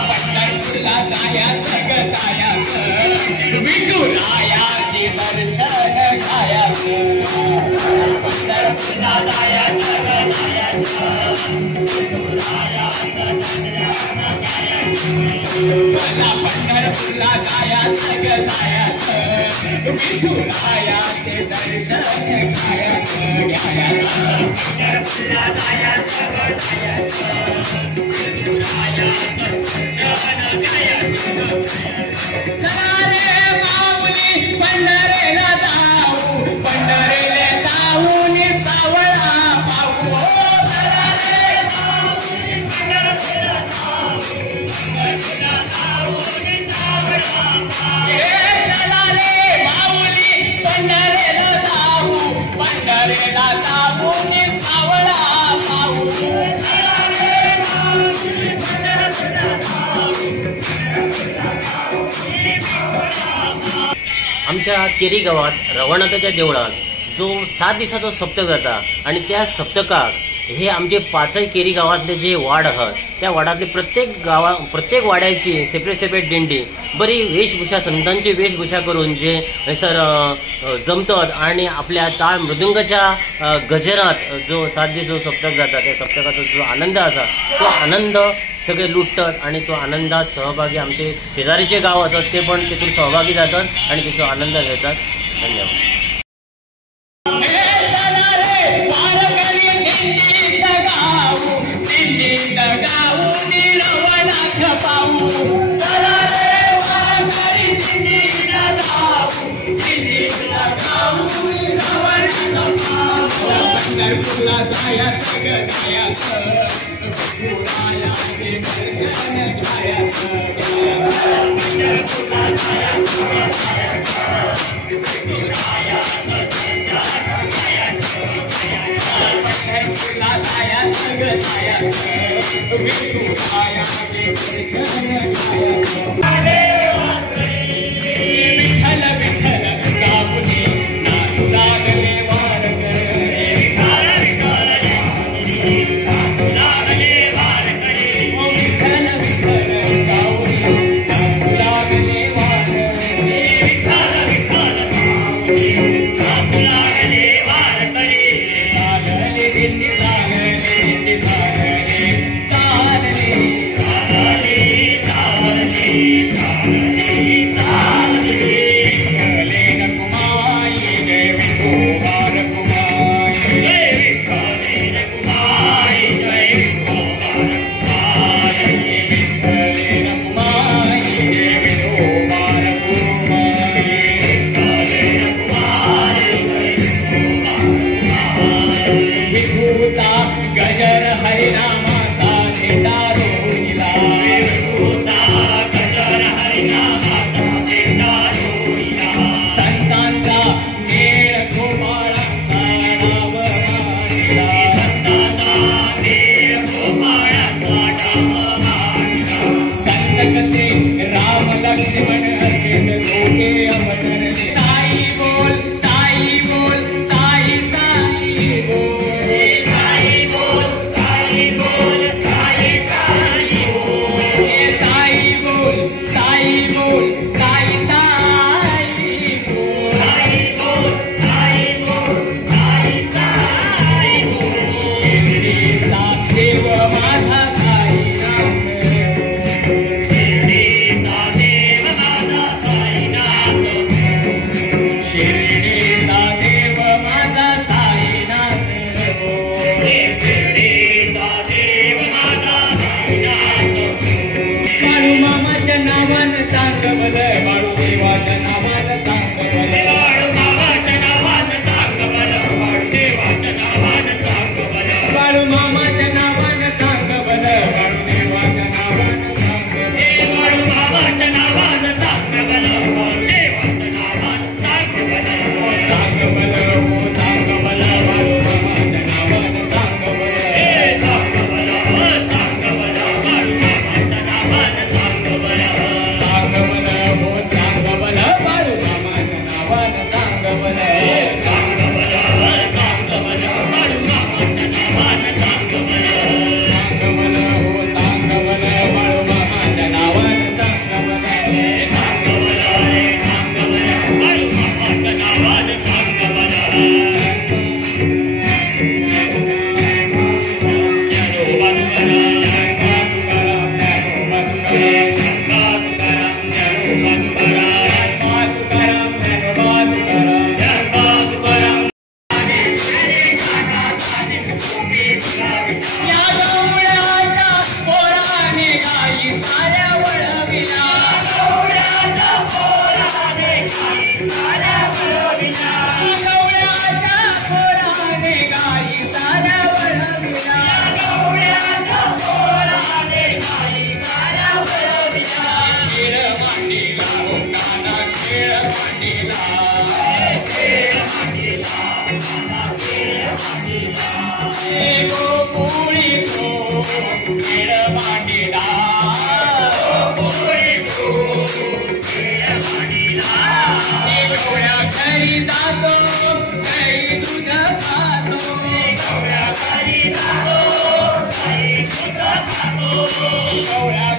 पंढरपूरला जायाचं ग जायाचं विठुरायाचे दर्शन घ्यायचं पंढरपूरला जायाचं ग जायाचं विठुरायाचं दर्शन घ्यायचं मला पंढरपूरला जायाचं ग जायाचं विठुरायाचे दर्शन घ्यायचं पंढरपूरला जायाचं ग जायाचं पंढरीला जाऊ पंढरीला जाऊन सावळा पाहू माऊली पंढरीला जाऊ पंढरीला जाऊन सावळा पाहू आमच्या केरी गावात रवनाथाच्या देवळात जो 7 दिवसाचा सप्तक जाता आणि त्या सप्तकात हे आमचे 5 केरी गावातले जे वाड आहात त्या वाडातले प्रत्येक वाड्याची सेपरेट दिंडी बरी वेशभूषा संतांची वेशभूषा करून जे हयसर जमतात आणि आपल्या टाळ मृदुंगाच्या गजरात जो 7 दीस सप्तक जाता त्या सप्तकाचा जो आनंद असा तो आनंद सगळे लुटतात आणि तो आनंदात सहभागी आमचे शेजारीचे गाव असतात ते पण तिथून सहभागी जातात आणि तिचा आनंद घेतात. धन्यवाद. पंढरपूरला जायाचं ग जायाचं विठुरायाचे दर्शन घ्यायचं पंढरपूरला जायाचं ग जायाचं विठुरायाचं दर्शन घ्यायचं पंढरपूरला जायाचं ग जायाचं विठुरायाचे दर्शन घ्यायचं विठ्ठल विठ्ठल गापुनी नाचू लागले गजर हरिनामाचा झेंडा रोहिला गजर हरिनामाचा झेंडा रोहिला संतांचा मेळ गोपाळाचा डाव मांडला संतांचा मेळ गोपाळाचा डाव मांडला संत कसे राम लक्ष्मण अर्जुन दोघे अवतरले साई बोल साई बोल साई साई बोल खेळवाडीला गवळ्या घरी जातो काही दूध खातो गवळ्या घरी जातो काही दूध खातो गवळ्या